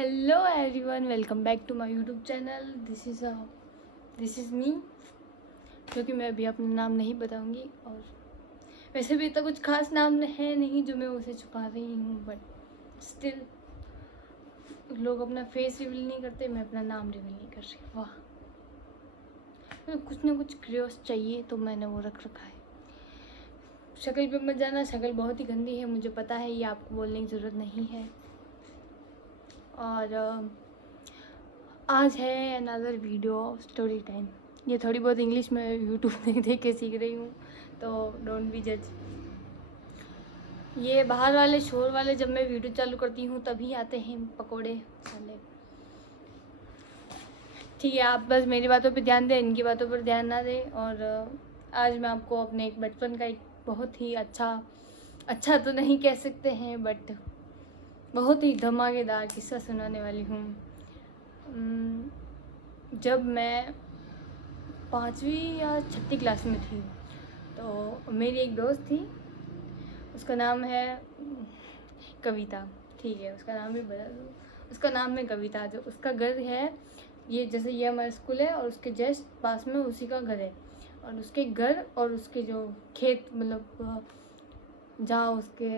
Hello everyone, welcome back to my YouTube channel. This is me, क्योंकि मैं अभी अपना नाम नहीं बताऊंगी। और वैसे भी इतना कुछ खास नाम है नहीं जो मैं उसे छुपा रही हूँ, बट स्टिल लोग अपना फेस रिवील नहीं करते, मैं अपना नाम रिवील नहीं कर रही। वाह, तो कुछ ना कुछ क्रियोस चाहिए तो मैंने वो रख रखा है। शक्ल पे मत जाना, शक्ल बहुत ही गंदी है, मुझे पता है, ये आपको बोलने की ज़रूरत नहीं है। और आज है अनदर वीडियो स्टोरी टाइम। ये थोड़ी बहुत इंग्लिश में यूट्यूब देख के सीख रही हूँ, तो डोंट बी जज। ये बाहर वाले शोर वाले जब मैं वीडियो चालू करती हूँ तभी आते हैं पकोड़े वाले। ठीक है, आप बस मेरी बातों पे ध्यान दें, इनकी बातों पर ध्यान ना दें। और आज मैं आपको अपने एक बचपन का एक बहुत ही अच्छा तो नहीं कह सकते हैं, बट बहुत ही धमाकेदार किस्सा सुनाने वाली हूँ। जब मैं 5वीं या 6ठी क्लास में थी, तो मेरी एक दोस्त थी, उसका नाम है कविता। ठीक है, उसका नाम भी बता दो, उसका नाम है कविता। जो उसका घर है, ये जैसे ये हमारा स्कूल है और उसके जस्ट पास में उसी का घर है। और उसके घर और उसके जो खेत, मतलब जहाँ उसके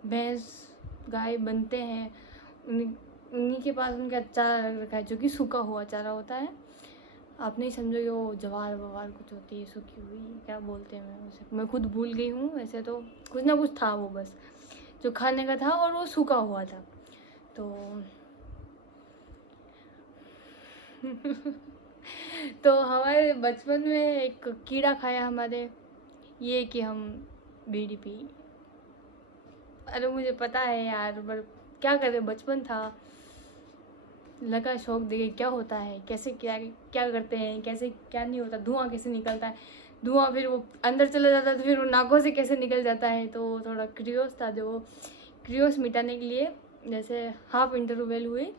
भैंस गाय बनते हैं, उन्हीं के पास उनका चारा रख रखा है, जो कि सूखा हुआ चारा होता है। आप नहीं समझोगे, वो जवार ववार कुछ होती है सूखी हुई, क्या बोलते हैं, मैं उसे मैं खुद भूल गई हूँ। वैसे तो कुछ ना कुछ था वो, बस जो खाने का था, और वो सूखा हुआ था। तो तो हमारे बचपन में एक कीड़ा खाया हमारे, ये कि हम बीड़ी पी। अरे मुझे पता है यार, पर क्या करें, बचपन था, लगा शौक देखे क्या होता है, कैसे क्या क्या करते हैं, कैसे क्या नहीं होता, धुआं कैसे निकलता है, धुआं फिर वो अंदर चला जाता है तो फिर वो नाकों से कैसे निकल जाता है। तो थोड़ा क्रियोस था, जो वो क्रियोस मिटाने के लिए, जैसे हाफ इंटरवल हुई,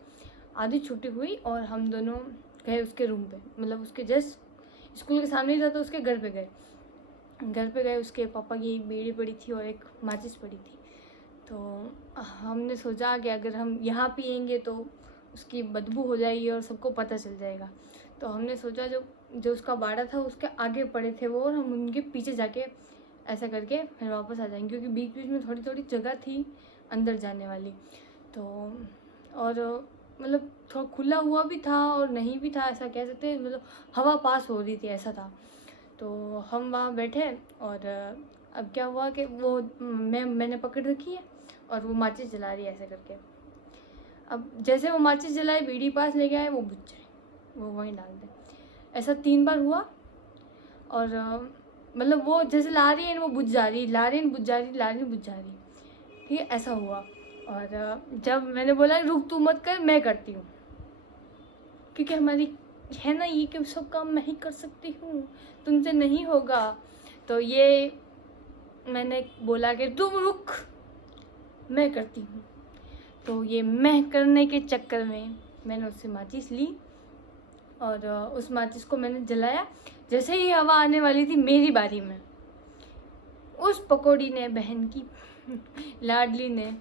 आधी छुट्टी हुई, और हम दोनों गए उसके रूम पे, मतलब उसके जस्ट स्कूल के सामने ही था, तो उसके घर पे गए। उसके पापा की एक बीड़ी पड़ी थी और एक माचिस पड़ी थी। तो हमने सोचा कि अगर हम यहाँ पियेंगे तो उसकी बदबू हो जाएगी और सबको पता चल जाएगा। तो हमने सोचा जो उसका बाड़ा था उसके आगे पड़े थे वो, और हम उनके पीछे जाके ऐसा करके फिर वापस आ जाएंगे, क्योंकि बीच बीच में थोड़ी थोड़ी जगह थी अंदर जाने वाली। तो और मतलब थोड़ा खुला हुआ भी था और नहीं भी था, ऐसा कह सकते हैं, मतलब हवा पास हो रही थी, ऐसा था। तो हम वहाँ बैठे, और अब क्या हुआ कि वो मैंने पकड़ रखी है और वो माचिस जला रही है ऐसे करके। अब जैसे वो माचिस जलाए, बीड़ी पास ले गया है, वो बुझ जाए, वो वहीं डाल दे। ऐसा 3 बार हुआ। और मतलब वो जैसे ला रही है वो बुझ जा रही, ला रही है बुझ जा रही, ला रही बुझ जा रही, ठीक है, ऐसा हुआ। और जब मैंने बोला रुक तू मत कर, मैं करती हूँ, क्योंकि हमारी है ना ये कि सब काम मैं ही कर सकती हूँ, तुमसे नहीं होगा। तो ये मैंने बोला कि तुम रुक, मैं करती हूँ। तो ये मैं करने के चक्कर में मैंने उससे माचिस ली, और उस माचिस को मैंने जलाया। जैसे ही हवा आने वाली थी मेरी बारी में, उस पकौड़ी ने, बहन की लाडली ने,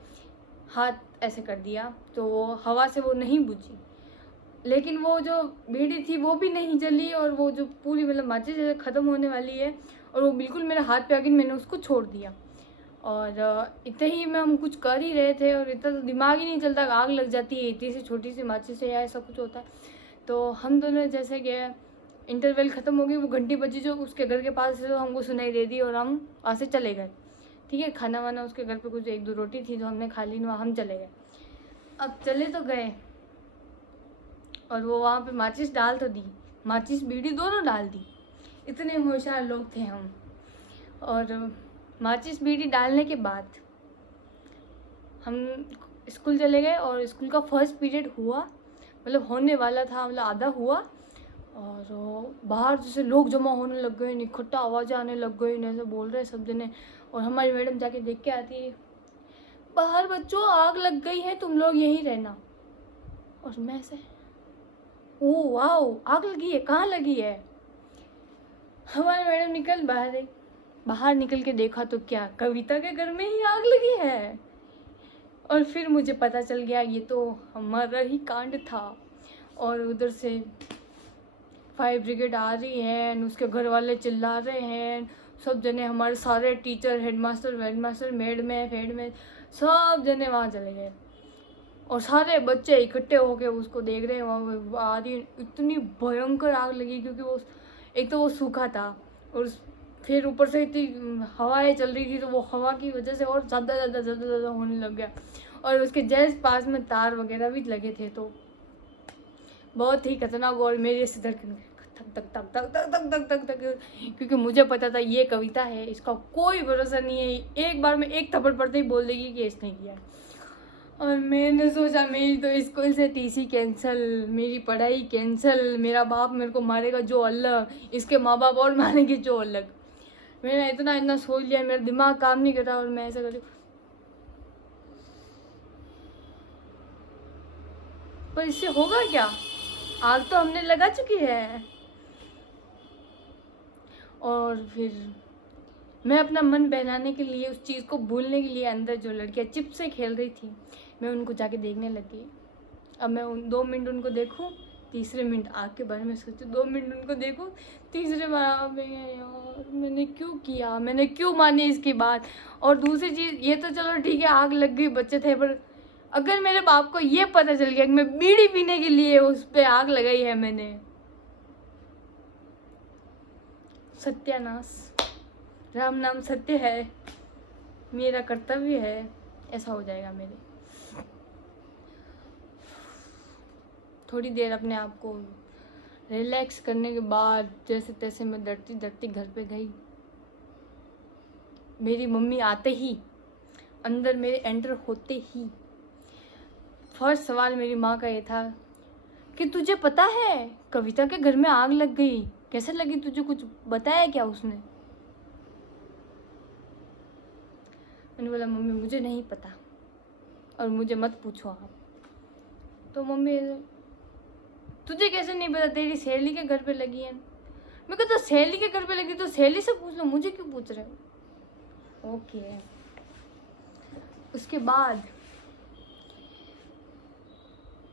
हाथ ऐसे कर दिया, तो वो हवा से वो नहीं बुझी, लेकिन वो जो बीड़ी थी वो भी नहीं जली, और वो जो पूरी मतलब माचिस जैसे ख़त्म होने वाली है, और वो बिल्कुल मेरे हाथ पे आ गई, मैंने उसको छोड़ दिया। और इतने ही में हम कुछ कर ही रहे थे, और इतना तो दिमाग ही नहीं चलता, आग लग जाती है इतनी सी छोटी सी माचिस से, या ऐसा कुछ होता है। तो हम दोनों जैसे गए, इंटरवल ख़त्म हो गई, वो घंटी बजी जो उसके घर के पास से, तो हमको सुनाई दे दी, और हम वहाँ से चले गए। ठीक है, खाना वाना उसके घर पे कुछ 1-2 रोटी थी जो हमने खा ली, वहाँ हम चले गए। अब चले तो गए, और वो वहाँ पे माचिस डाल तो दी, माचिस बीड़ी दोनों डाल दी, इतने होशियार लोग थे हम। और माचिस बीड़ी डालने के बाद हम स्कूल चले गए, और स्कूल का फर्स्ट पीरियड हुआ, मतलब होने वाला था, मतलब आधा हुआ। और बाहर जैसे लोग जमा होने लग गए, इकट्ठा आवाज़ें आने लग गई, ऐसे बोल रहे सब जने। और हमारी मैडम जाके देख के आती है, बाहर बच्चों आग लग गई है, तुम लोग यहीं रहना। और मैं से, ओह वाह, आग लगी है, कहाँ लगी है? हमारी मैडम बाहर निकल के देखा तो क्या, कविता के घर में ही आग लगी है। और फिर मुझे पता चल गया ये तो हमारा ही कांड था। और उधर से फायर ब्रिगेड आ रही है, उसके घर वाले चिल्ला रहे हैं, सब जने हमारे सारे टीचर, हेडमास्टर, मेड में सब जने वहाँ चले गए। और सारे बच्चे इकट्ठे होके उसको देख रहे हैं। वहाँ आ रही, इतनी भयंकर आग लगी क्योंकि वो एक तो वो सूखा था और फिर ऊपर से इतनी हवाएं चल रही थी, तो वो हवा की वजह से और ज़्यादा होने लग गया। और उसके जस्ट पास में तार वगैरह भी लगे थे, तो बहुत ही खतरनाक। और मेरे से धड़कन तक तक तक तक तक तक तक तक तक, क्योंकि मुझे पता था ये कविता है, इसका कोई भरोसा नहीं है, एक बार में एक थप्पड़ पड़ते ही बोल देगी कि इसने किया। और मैंने सोचा मेरी तो स्कूल से टीसी कैंसिल, मेरी पढ़ाई कैंसिल, मेरा बाप मेरे को मारेगा जो अलग, इसके माँ बाप और मारेंगे जो अलग। मैंने इतना सोच लिया, मेरा दिमाग काम नहीं कर रहा और मैं ऐसा कर रही हूँ। पर इससे होगा क्या, आग तो हमने लगा चुकी है। और फिर मैं अपना मन बहलाने के लिए, उस चीज़ को भूलने के लिए, अंदर जो लड़कियाँ चिप्स से खेल रही थी, मैं उनको जाके देखने लगी। अब मैं 2 मिनट उनको देखूं, तीसरे मिनट आग के बारे में सोचूं, 2 मिनट उनको देखूं, तीसरे बार में यार मैंने क्यों किया, मैंने क्यों मानी इसकी बात। और दूसरी चीज़, ये तो चलो ठीक है आग लग गई, बच्चे थे, पर अगर मेरे बाप को ये पता चल गया कि मैं बीड़ी पीने के लिए उस पर आग लगाई है मैंने, सत्यानाश। राम नाम सत्य है, मेरा कर्तव्य है, ऐसा हो जाएगा मेरे। थोड़ी देर अपने आप को रिलैक्स करने के बाद जैसे तैसे मैं डरती डरती घर पे गई। मेरी मम्मी आते ही, अंदर मेरे एंटर होते ही फर्स्ट सवाल मेरी माँ का ये था कि तुझे पता है कविता के घर में आग लग गई, कैसे लगी तुझे, कुछ बताया क्या उसने। मैंने बोला मम्मी मुझे नहीं पता और मुझे मत पूछो आप। तो मम्मी तुझे कैसे नहीं पता, तेरी सहेली के घर पे लगी है। मैं कहता तो सहेली के घर पे लगी तो सहेली से पूछ लो, मुझे क्यों पूछ रहे हो। ओके। उसके बाद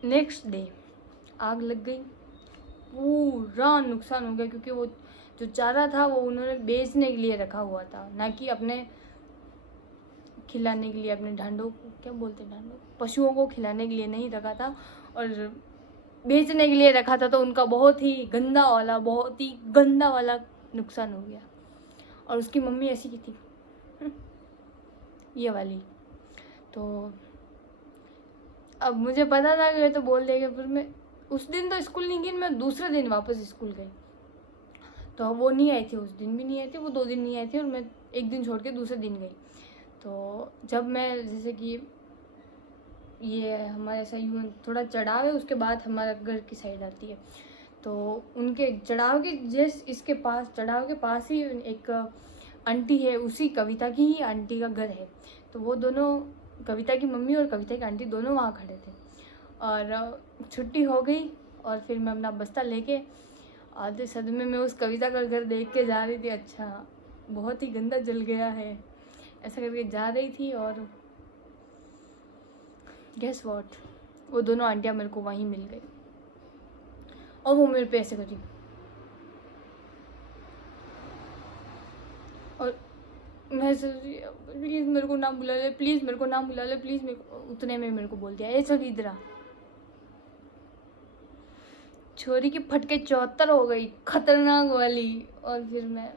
नेक्स्ट डे आग लग गई, पूरा नुकसान हो गया, क्योंकि वो जो चारा था वो उन्होंने बेचने के लिए रखा हुआ था, ना कि अपने खिलाने के लिए, अपने ढांडों को क्या बोलते हैं, ढांडों, पशुओं को खिलाने के लिए नहीं रखा था और बेचने के लिए रखा था। तो उनका बहुत ही गंदा वाला नुकसान हो गया। और उसकी मम्मी ऐसी की थी ये वाली। तो अब मुझे पता था कि ये तो बोल देगा, फिर मैं उस दिन तो स्कूल नहीं गई, मैं दूसरे दिन वापस स्कूल गई। तो वो नहीं आई थी, उस दिन भी नहीं आई थी, वो 2 दिन नहीं आई थी और मैं एक दिन छोड़ के दूसरे दिन गई। तो जब मैं, जैसे कि ये हमारे ऐसा यूँ थोड़ा चढ़ाव है, उसके बाद हमारा घर की साइड आती है, तो उनके चढ़ाव के जस्ट इसके पास, चढ़ाव के पास ही एक आंटी है, उसी कविता की ही आंटी का घर है। तो वो दोनों, कविता की मम्मी और कविता की आंटी दोनों वहाँ खड़े थे। और छुट्टी हो गई और फिर मैं अपना बस्ता लेके आधे सदमे में उस कविता का घर देख के जा रही थी। अच्छा बहुत ही गंदा जल गया है, ऐसा करके जा रही थी। और गेस व्हाट, वो दोनों आंटियाँ मेरे को वहीं मिल गई और वो मेरे पे ऐसे करी। और मैं प्लीज़ मेरे को ना बुला ले, प्लीज़ मेरे को ना बुला ले, प्लीज़ मेरे को। उतने में मेरे को बोल दिया, ऐसा इधर आ। छोरी की फटके 74 हो गई, खतरनाक वाली। और फिर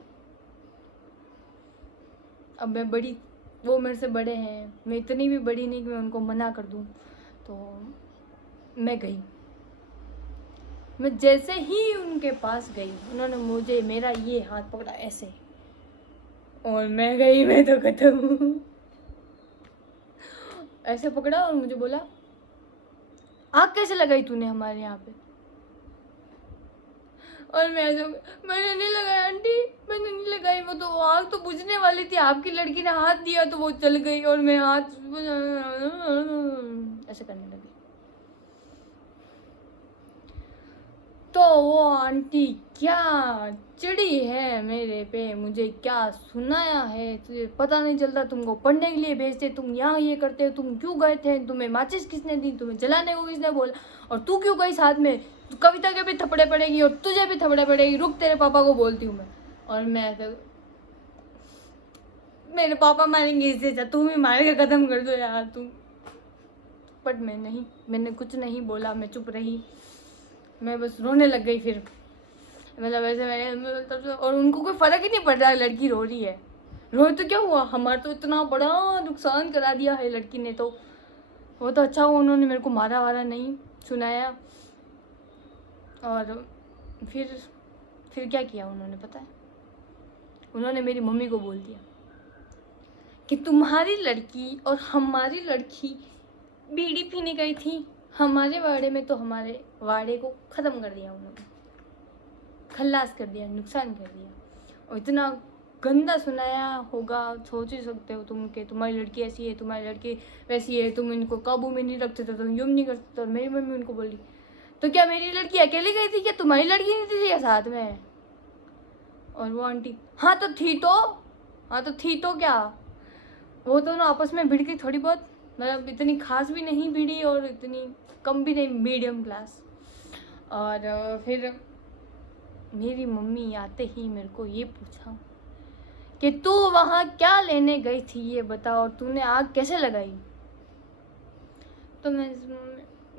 अब मैं बड़ी, वो मेरे से बड़े हैं, मैं इतनी भी बड़ी नहीं कि मैं उनको मना कर दूं। तो मैं गई, मैं जैसे ही उनके पास गई, उन्होंने मुझे, मेरा ये हाथ पकड़ा ऐसे, और मैं गई, मैं तो खत्म हूँ। ऐसे पकड़ा और मुझे बोला आग कैसे लगाई तूने हमारे यहाँ पे। और मैं ऐसे, मैंने नहीं लगाया आंटी, मैंने नहीं लगाई, वो तो आग तो बुझने वाली थी, आपकी लड़की ने हाथ दिया तो वो चल गई और मैं हाथ ऐसे करने लगी। तो वो आंटी क्या चिड़ी है मेरे पे, मुझे क्या सुनाया है, तुझे पता नहीं चलता, तुमको पढ़ने के लिए भेजते, तुम यहाँ ये करते हो, तुम क्यों गए थे, तुम्हें माचिस किसने दी, तुम्हें जलाने को किसने बोला, और तू क्यों गई साथ में, तो कविता के भी थप्पड़े पड़ेगी और तुझे भी थप्पड़े पड़ेगी, रुक तेरे पापा को बोलती हूँ मैं। और मैं तो मेरे पापा मारेंगे इससे अच्छा तुम ही मार के खत्म कर दो यार तुम। बट मैंने कुछ नहीं बोला, मैं चुप रही, मैं बस रोने लग गई फिर। मतलब ऐसे मैंने तब से, और उनको कोई फर्क ही नहीं पड़ रहा है लड़की रो रही है, रो तो क्या हुआ, हमारा तो इतना बड़ा नुकसान करा दिया है लड़की ने, तो वो तो अच्छा हुआ उन्होंने मेरे को मारा वारा नहीं, सुनाया। और फिर क्या किया उन्होंने पता है, उन्होंने मेरी मम्मी को बोल दिया कि तुम्हारी लड़की और हमारी लड़की बीड़ी पीने गई थी हमारे वाड़े में, तो हमारे वाड़े को ख़त्म कर दिया उन्होंने, खल्लास कर दिया, नुकसान कर दिया। और इतना गंदा सुनाया होगा, सोच ही सकते हो तुम कि तुम्हारी लड़की ऐसी है, तुम्हारी लड़की वैसी है, तुम इनको काबू में नहीं रखते थे, तुम यूँ नहीं करते। और मेरी मम्मी उनको बोली तो क्या मेरी लड़की अकेली गई थी क्या, तुम्हारी लड़की नहीं थी क्या साथ में। और वो आंटी हाँ तो थी तो क्या, वो दोनों आपस में भिड़ गई थोड़ी बहुत, मतलब इतनी खास भी नहीं भिड़ी और इतनी कम भी नहीं, मीडियम क्लास। और फिर मेरी मम्मी आते ही मेरे को ये पूछा कि तू वहाँ क्या लेने गई थी ये बता, और तूने आग कैसे लगाई। तो मैं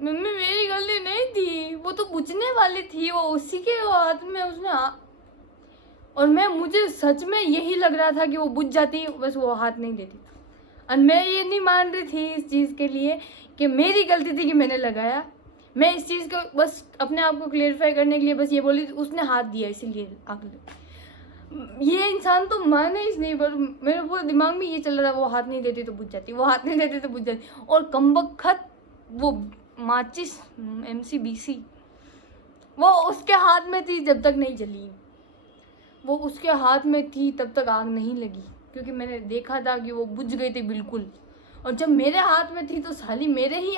मम्मी मेरी गलती नहीं थी, वो तो बुझने वाली थी, वो उसी के हाथ में उसने और मुझे सच में यही लग रहा था कि वो बुझ जाती, बस वो हाथ नहीं देती। और मैं ये नहीं मान रही थी इस चीज़ के लिए कि मेरी गलती थी कि मैंने लगाया, मैं इस चीज़ को बस अपने आप को क्लियरिफाई करने के लिए बस ये बोली उसने हाथ दिया इसीलिए आग लगी। ये इंसान तो माने ही नहीं, पर मेरे पूरे दिमाग में ये चल रहा था वो हाथ नहीं देती तो बुझ जाती, वो हाथ नहीं देती तो बुझ जाती। और कमबख्त वो माचिस MCBC वो उसके हाथ में थी जब तक नहीं जली, वो उसके हाथ में थी तब तक आग नहीं लगी, क्योंकि मैंने देखा था कि वो बुझ गई थी बिल्कुल। और जब मेरे हाथ में थी तो साली मेरी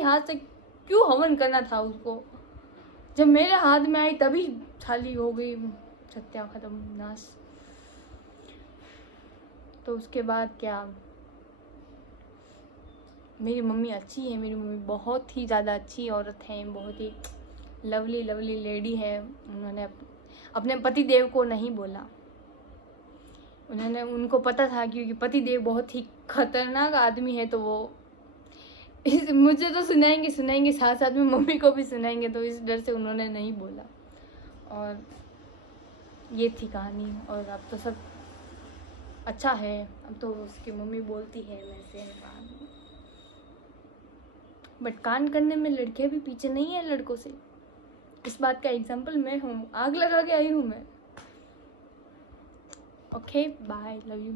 हाथ से क्यों हवन करना था उसको, जब मेरे हाथ में आई तभी साली हो गई सत्या खत्म नाश। तो उसके बाद क्या, मेरी मम्मी अच्छी है, मेरी मम्मी बहुत ही ज़्यादा अच्छी औरत है, बहुत ही लवली लेडी है। उन्होंने अपने पति देव को नहीं बोला, उनको पता था क्योंकि पति देव बहुत ही खतरनाक आदमी है, तो वो मुझे तो सुनाएंगे साथ साथ में मम्मी को भी सुनाएंगे, तो इस डर से उन्होंने नहीं बोला। और ये थी कहानी। और अब तो सब अच्छा है, अब तो उसकी मम्मी बोलती है वैसे, बट कांड करने में लड़कियां भी पीछे नहीं है लड़कों से, इस बात का एग्जाम्पल मैं हूँ, आग लगा के आई हूँ मैं। Okay bye, love you.